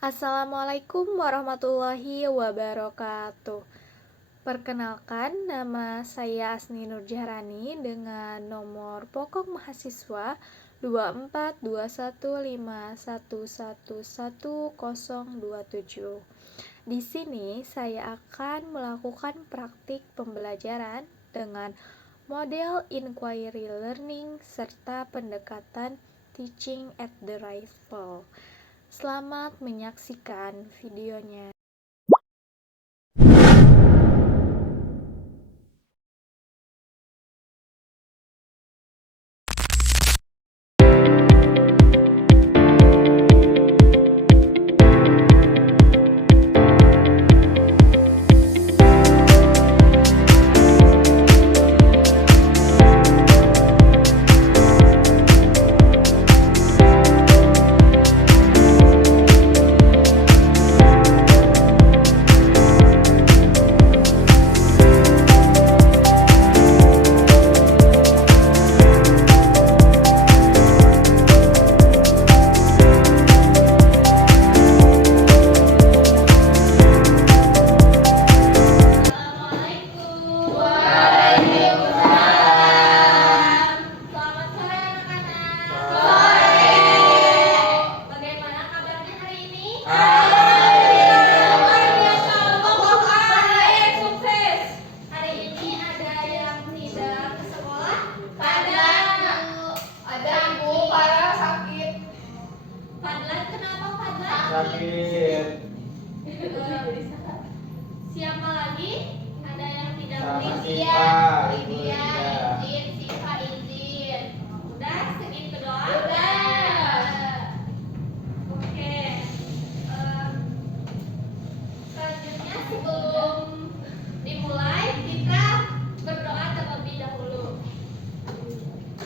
Assalamualaikum warahmatullahi wabarakatuh. Perkenalkan, nama saya Asni Nurjahrani dengan nomor pokok mahasiswa 242151111027. Di sini saya akan melakukan praktik pembelajaran dengan model inquiry learning serta pendekatan teaching at the right level. Selamat menyaksikan videonya. Sakit. Siapa lagi? Ada yang tidak Lydia, Lydia izin, Siva izin. Udah segitu doang? Udah. Oke. Selanjutnya sebelum dimulai kita berdoa terlebih dahulu.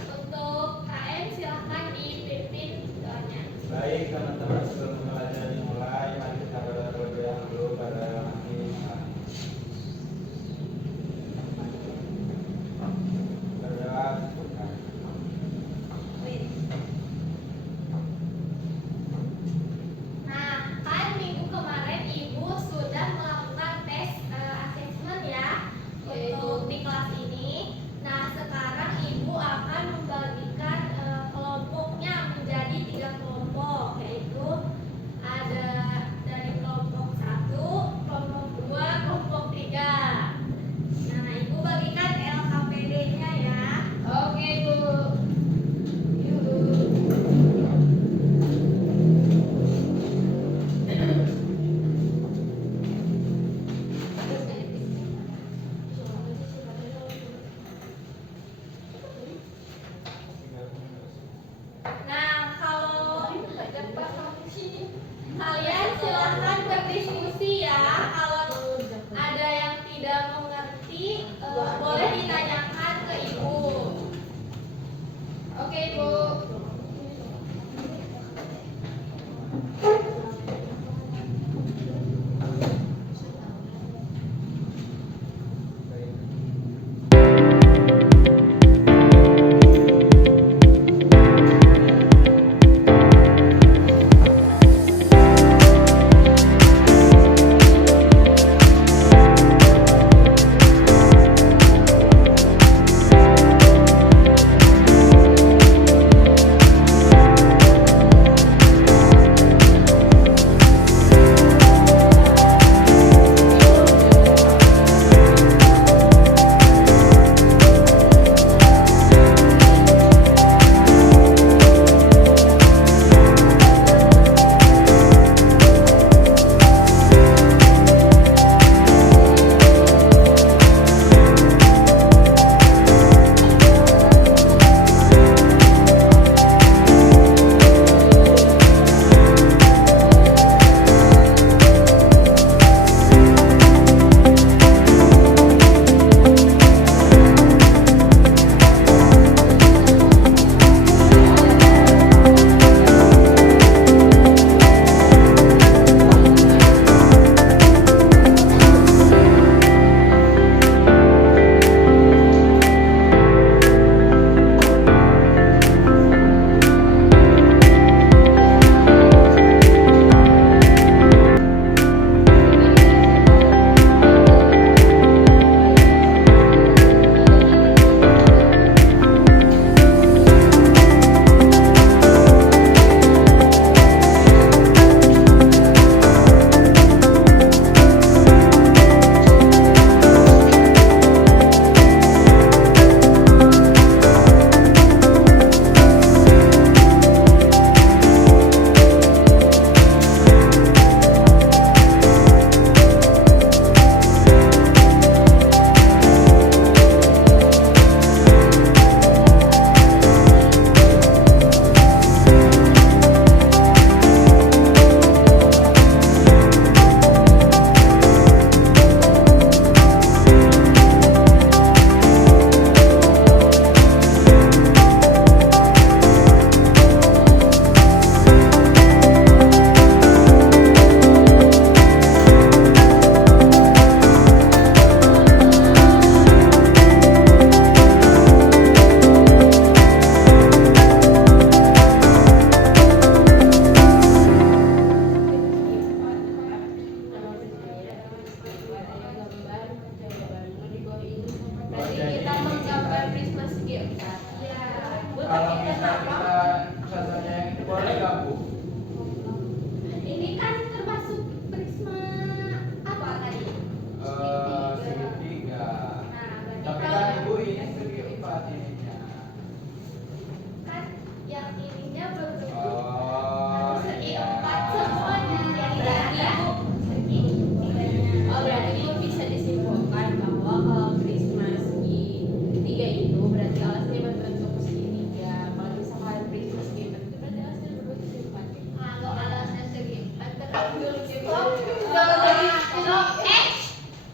Untuk KM silahkan dipimpin doanya. Baik teman-teman, sebelum pembelajaran dimulai, mari kita berdoa terlebih dahulu pada hati. Berdoa. Nah, kan minggu kemarin Ibu sudah melakukan tes asesmen ya untuk di kelas ini. Nah, sekarang Ibu akan membagikan kelompoknya menjadi 3 kelompok, yaitu ada dari kelompok 1, kelompok 2, kelompok 3. Nah, Ibu bagikan LKPD-nya ya. Oke, Bu. Nah, kalau kalian silahkan berdiskusi ya. Kalau ada yang tidak mengerti, boleh ditanyakan ke Ibu. Oke, Ibu.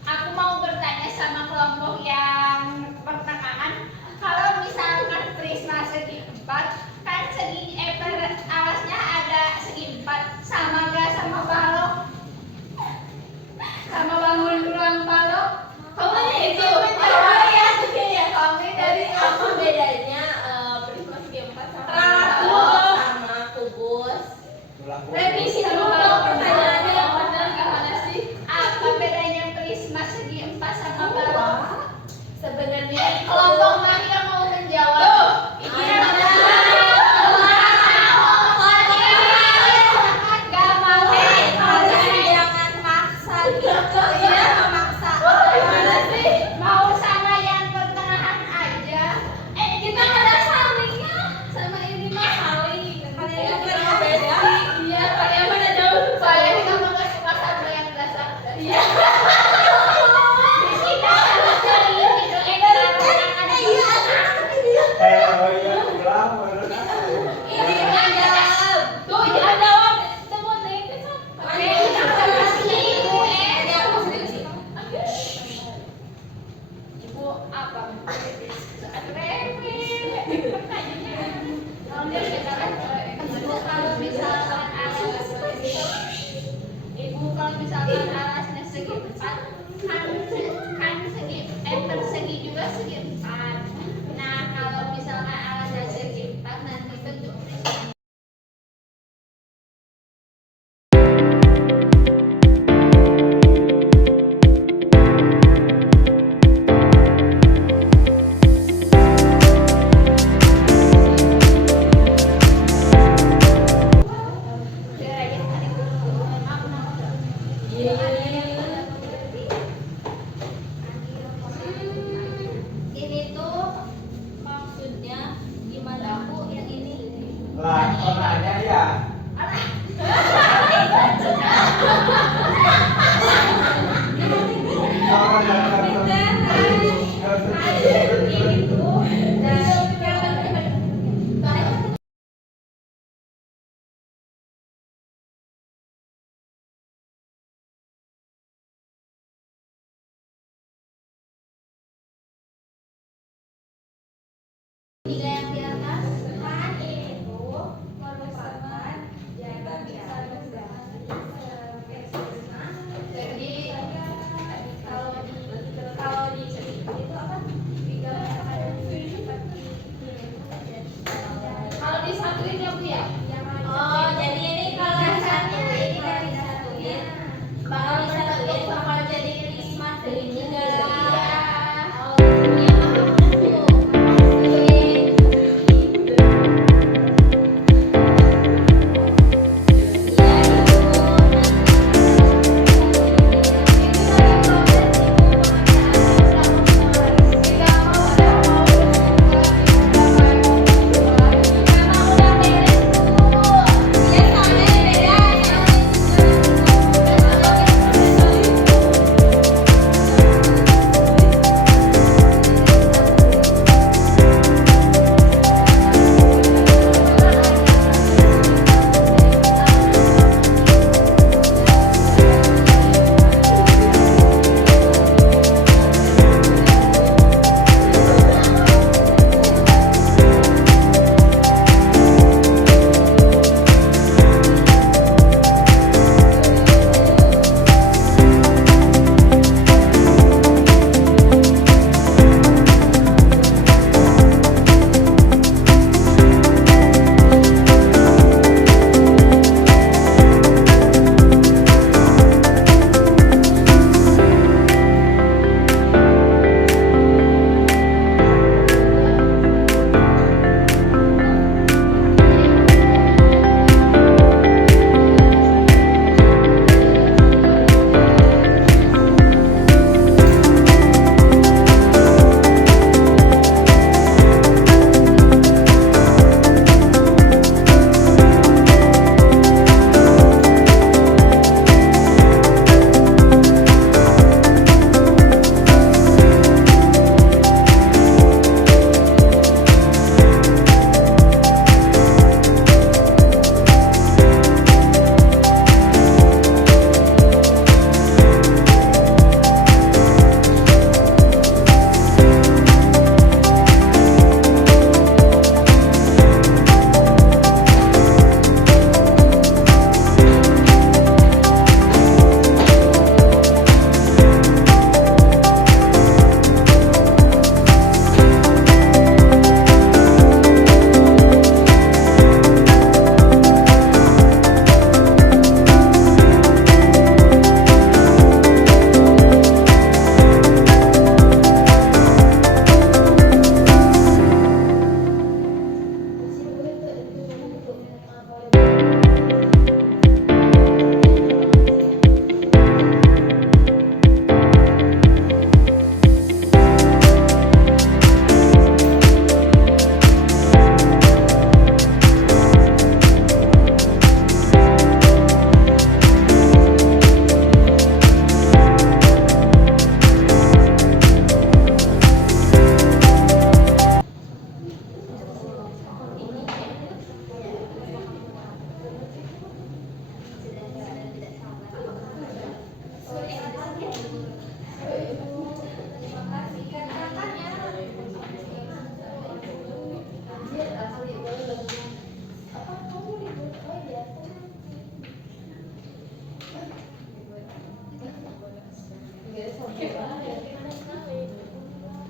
Aku mau bertanya sama kelompok yang pertengahan, kalau misalkan prisma segi 4, kan alasnya ada segi 4, sama gak sama balok? Sama bangun ruang balok? Kamu itu menjawab ya? Kami dari apa bedanya prisma segi 4 sama Ratu. sama kubus? Revisi dulu dong pertanyaannya yang benar gimana sih? Apa bedanya prisma segi 4 sama balok? Sebenarnya Kelompok mahir mau menjawab. Ini Gak mau. jangan maksa gitu ya, memaksa. Gimana sih? Mau sama yang pertengahan aja. Kita ada salingnya. Sama ini mah saling. Kalian juga beda. Iya, kalian mana jauh. Soalnya kita mah gak suka sama yang dasar. Iya. Kita harus cari video ekstra karena ada Oh iya, ulang baru ini kan jawab. Tuh jangan jawab. Tunggu nih. Oke, kita harus ibu Ibu apa? Kalau misalkan Ibu kalau misalkan alasnya segi 4 kan persegi juga segi 4. Nah, kalau misalkan alasnya segi 4 nanti bentuk prisma. Ini tuh maksudnya gimana Bu yang ini? lah, kok nanya ya? Orang yang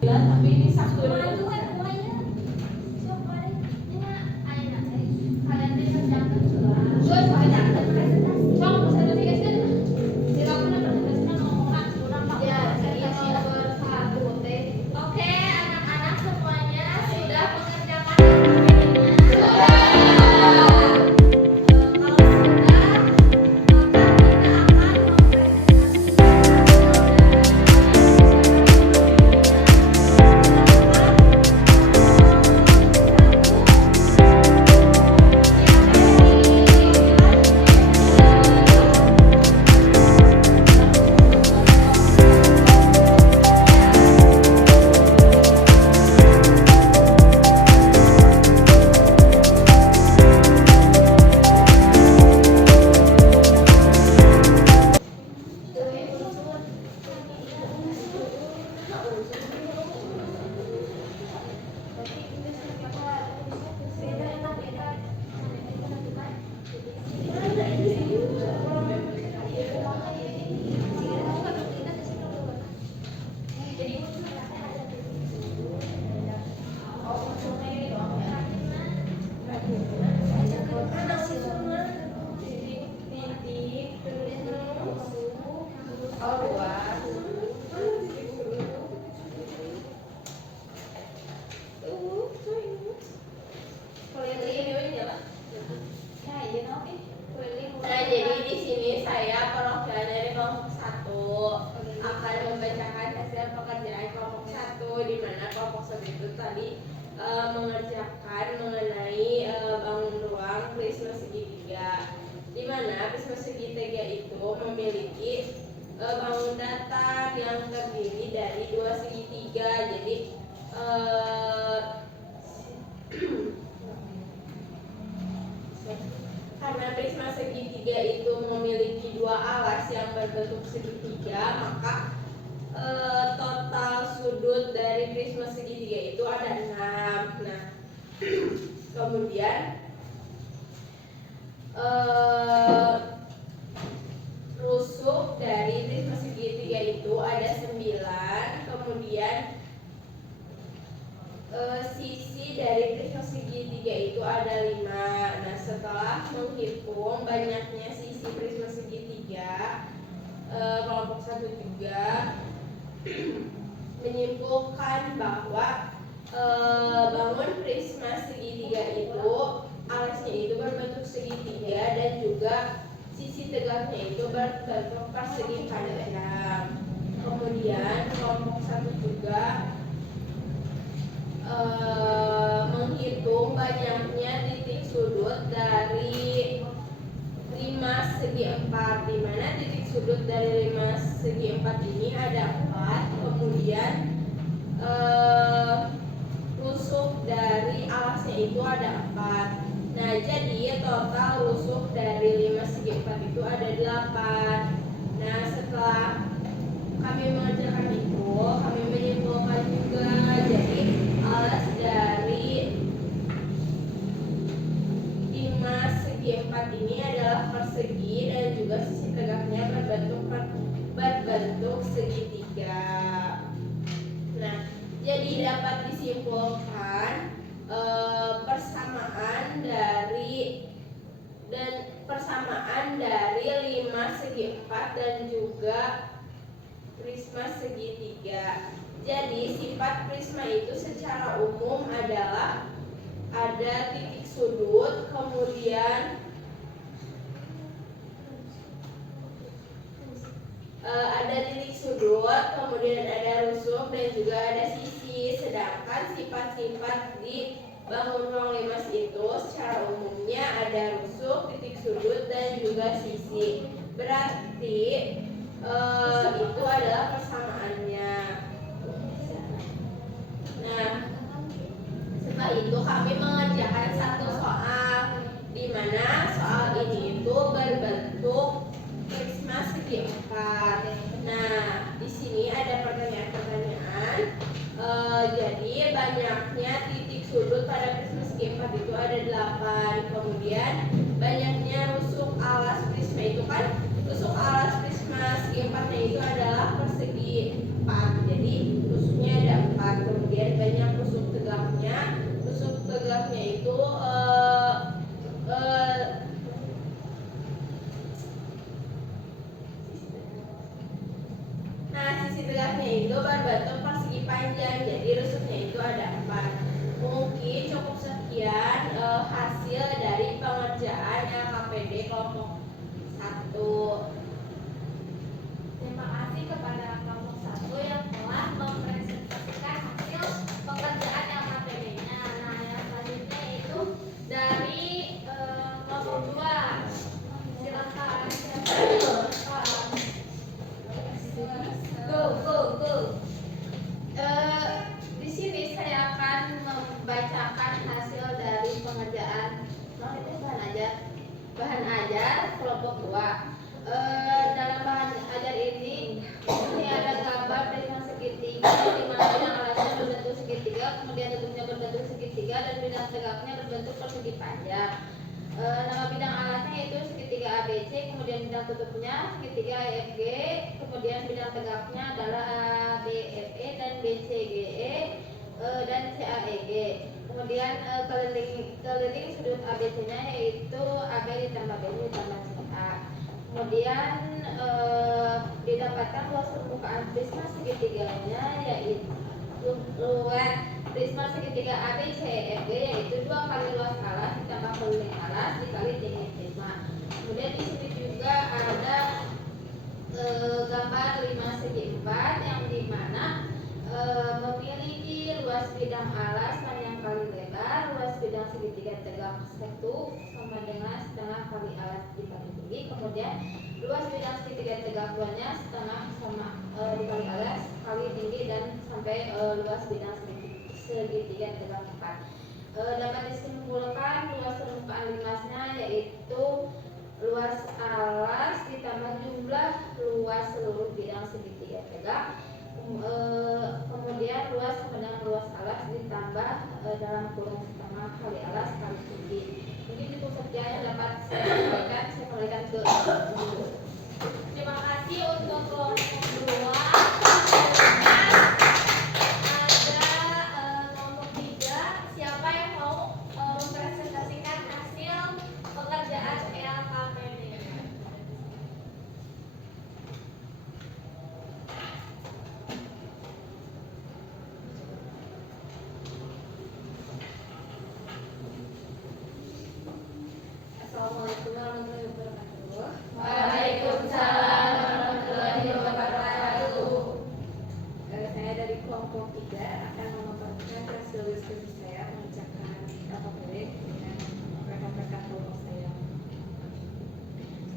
Tapi ini satu Oke, anak-anak semuanya sudah mengerjakan tugasnya? Kalau sudah, maka kita akan Nah, jadi di sini saya perwakilan dari kelompok 1 akan membacakan hasil pekerjaan kelompok 1, di mana kelompok 1 itu tadi mengerjakan mengenai bangun ruang prisma segitiga, di mana prisma segitiga itu memiliki bangun datar yang terdiri dari 2 segitiga. Jadi karena prisma segitiga itu memiliki 2 alas yang berbentuk segitiga, maka total sudut dari prisma segitiga itu ada 6. Nah, kemudian rusuk dari prisma segitiga itu ada 9. Kemudian sisi dari prisma segitiga itu ada 5. Nah, setelah menghitung banyaknya sisi prisma segitiga, kelompok 1 juga menyimpulkan bahwa bangun prisma segitiga itu alasnya itu berbentuk segitiga dan juga sisi tegaknya itu berbentuk persegi panjang. Kemudian kelompok 1 juga menghitung banyaknya titik sudut dari 5 segi 4, di mana titik sudut dari 5 segi 4 ini ada 4. Kemudian rusuk dari alasnya itu ada 4. Nah, jadi total rusuk dari 5 segi 4 itu ada 8. Nah, setelah kami mengerjakan itu, kami menyimpulkan juga, jadi alas dari 5 segi 4 ini adalah persegi dan juga sisi tegaknya berbentuk segitiga. Nah, jadi dapat disimpulkan persamaan dari 5 segi 4 dan juga prisma segitiga. Jadi sifat prisma itu secara umum adalah ada titik sudut, kemudian ada rusuk dan juga ada sisi. Sedangkan sifat-sifat di bangun ruang limas itu secara umumnya ada rusuk, titik sudut dan juga sisi. Berarti itu adalah persamaannya. Nah, setelah itu kami mengerjakan satu soal, di mana soal ini itu berbentuk prisma segi 4. Nah, di sini ada pertanyaan-pertanyaan. Jadi banyaknya titik sudut pada prisma segi 4 itu ada 8. Kemudian banyaknya rusuk alas prisma itu kan, rusuk alas prisma segi 4-nya itu adalah persegi. tegaknya itu berbentuk persegi panjang, jadi rusuknya itu ada 4. Mungkin cukup sekian hasil dari pengerjaan LKPD kelompok 1. Terima kasih kepada kelompok 1 yang telah mempresentasikan hasil pekerjaan LKPD-nya. Nah, yang selanjutnya itu dari kelompok 2. Silakan. Go. Di sini saya akan membacakan hasil dari pengerjaan bahan ajar kelompok 2. Dalam bahan ajar ini ada gambar prisma segitiga di mana bidang alasnya berbentuk segitiga, kemudian tutupnya berbentuk segitiga, dan bidang tegaknya berbentuk persegi panjang. Nama bidang alasnya itu segitiga ABC, kemudian bidang tutupnya segitiga EFG, kemudian bidang tegaknya adalah ABFE dan BCGE dan CAEG. Kemudian keliling sudut ABC-nya yaitu AB ditambah B ditambah CA. Kemudian didapatkan luas permukaan prisma segitiganya yaitu luas prisma segitiga ABCEFG yaitu 2 kali luas alas ditambah keliling alas dikali tinggi prisma. Kemudian di sini juga ada gambar 5 segi 4 yang dimana memiliki luas bidang alas panjang kali lebar, luas bidang segitiga tegak 1 sama dengan setengah kali alas dikali tinggi, kemudian luas bidang segitiga tegak 2-nya setengah sama dikali alas kali tinggi, dan sampai luas bidang segitiga tegak 4. Dapat disimpulkan luas permukaan limasnya yaitu luas alas ditambah jumlah luas seluruh bidang segitiga tegak, kemudian luas sama dengan luas alas ditambah dalam kurung setengah kali alas kali tinggi. Mungkin itu saja yang dapat saya kembalikan ke guru. Terima kasih untuk kelompok 2. Ada kelompok 3. Siapa yang mau mempresentasikan hasil pekerjaan LKPD? Assalamualaikum warahmatullahi wabarakatuh. Waalaikumsalam warahmatullahi wabarakatuh. Saya dari kelompok 3 akan memaparkan hasil diskusi saya mengerjakan LKPD dengan rekan-rekan kelompok saya.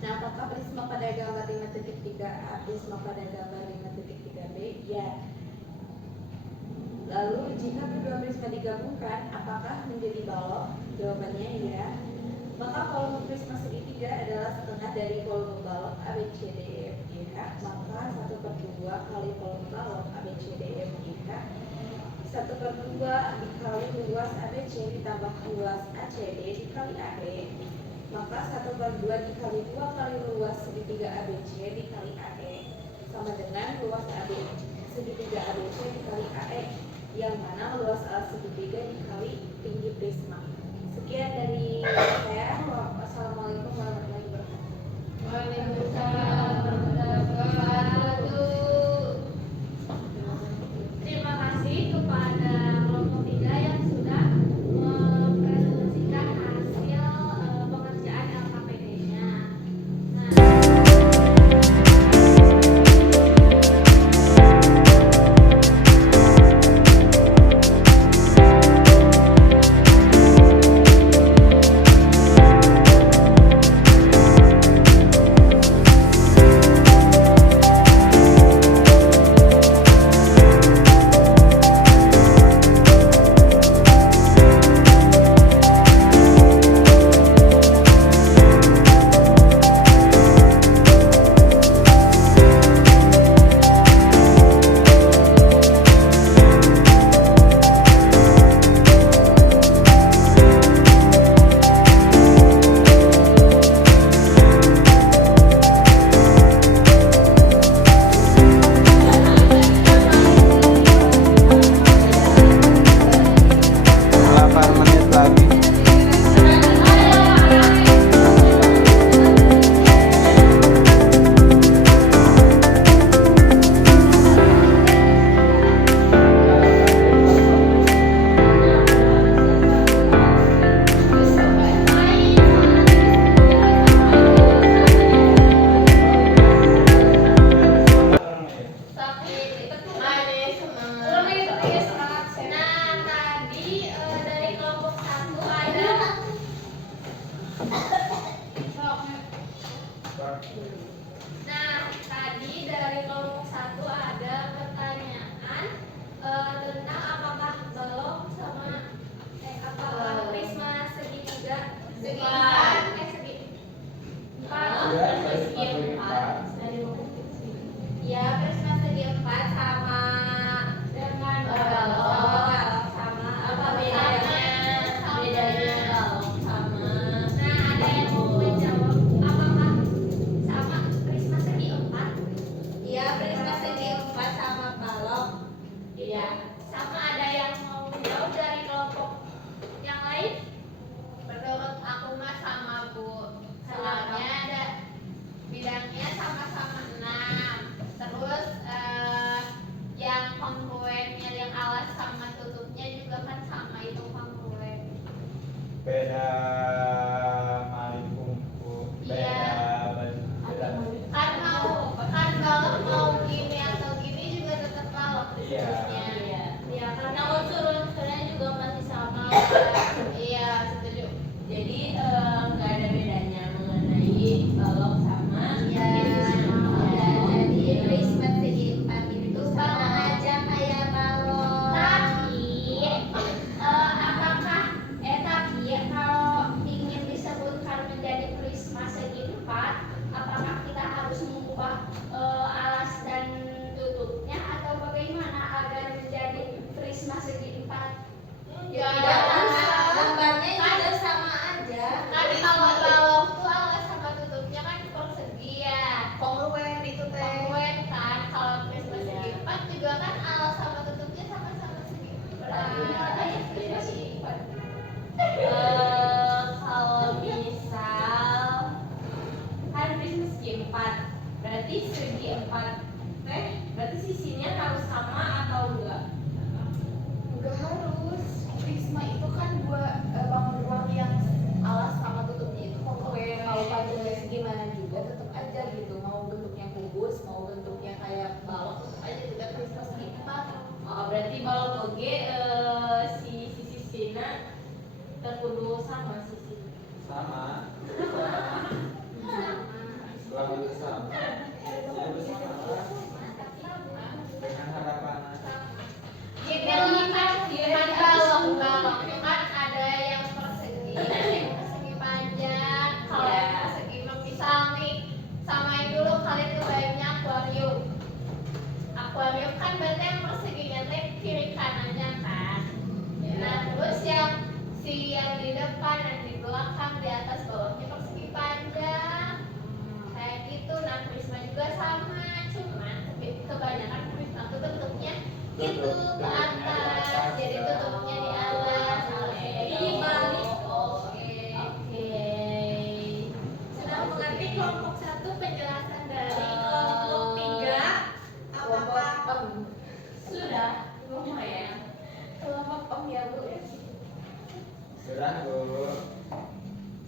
Nah, apakah prisma pada gambar 5.3A prisma pada gambar 5.3B? Ya. Lalu jika kedua prisma digabungkan, apakah menjadi balok? Jawabannya ya. Maka volume prisma segitiga adalah setengah dari volume balok ABCDEFGH, maka 1/2 kali volume balok ABCDEFGH 1/2 dikali luas ABC ditambah luas ACD dikali AE, maka 1/2 dikali 2 kali luas segitiga ABC dikali AE sama dengan luas segitiga ABC dikali AE, yang mana luas alas segitiga dikali tinggi prisma. Sekian dari saya. Wassalamualaikum warahmatullahi wabarakatuh. Waalaikumsalam warahmatullahi wabarakatuh. Terima kasih kepada kelompok 3 yang sudah mempresentasikan hasil pekerjaan LKPD-nya. Nah, tadi dari kelompok 1 ada pertanyaan tentang apakah balok sama apakah prisma segitiga Segi segi empat. Iya, segi empat. Ya, prisma segi 4 sama Dengan balok sama apa bedanya? Bedanya balok sama Nah, ada yang mau menjawab apakah sama prisma segi 4? iya prisma segi 4 sama balok. Iya. Sama, ada yang mau menjawab dari kelompok yang lain? Menurut aku mah sama Bu. Soalnya ada bidangnya sama-sama 6. Terus yang kongruennya yang alas sama tutupnya juga kan sama, itu kongruen. Beda malin kumpul, beda beda. Kan kalau mau gini atau gini juga tetap balok Iya. tutupnya. Ya, karena unsur-unsurnya juga masih sama. Iya, setuju. Jadi nggak ada bedanya mengenai balok sama Iya. jadi prisma segi 4 itu sama aja kayak balok. Tapi kalau ingin disebutkan menjadi prisma segi 4, apakah kita harus mengubah alas dan tutupnya atau bagaimana agar menjadi prisma segi 4? Ya, karena gambarnya juga sama aja. Kan kalau balok tuh alas sama tutupnya kan persegi ya. Kongruen itu teh. Kongruen kan. Kalau prisma segi 4 juga kan alas sama tutupnya sama-sama segi 4. Beda segi 4. Eh, Kalau misal kan prisma segi 4, berarti segi 4 teh berarti sisinya harus sama atau enggak? Enggak harus. Prisma itu kan dua bangun ruang yang alas sama tutupnya itu kongruen. Kalau panjangnya segimana juga tetap aja gitu. Mau bentuknya kubus, mau bentuknya kayak balok, tetap aja juga prisma segi 4. Oh, berarti balok oge si sisina terkudu sama sisi. Sama. Selama itu sama. Ya bersama. Dengan harapan. Kan balok kan ada yang persegi, ada yang persegi panjang. Kalau yang persegi misal nih, samain dulu kalian kebayangnya akuarium. Akuarium kan berarti yang perseginya teh kiri kanannya kan. Nah terus yang di depan dan di belakang, di atas bawahnya persegi panjang. Kayak gitu. Nah prisma juga sama, cuman kebanyakan prisma tuh bentuknya itu ke atas, jadi tutupnya di atas. Jadi dibalik. Oke. Sudah mengerti kelompok 1 penjelasan dari kelompok 3? Apakah Sudah, lumayan. Kelompok om ya Bu ya. Sudah, Bu.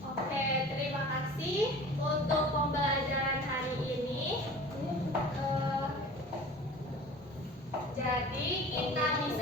Oke, terima kasih untuk pembelajaran hari ini. Jadi kita bisa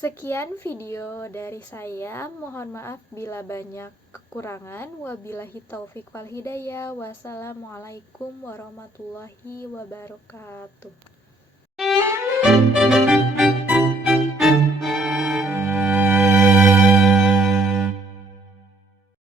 Sekian video dari saya, mohon maaf bila banyak kekurangan. Wabillahi taufik wal hidayah. Wassalamualaikum warahmatullahi wabarakatuh.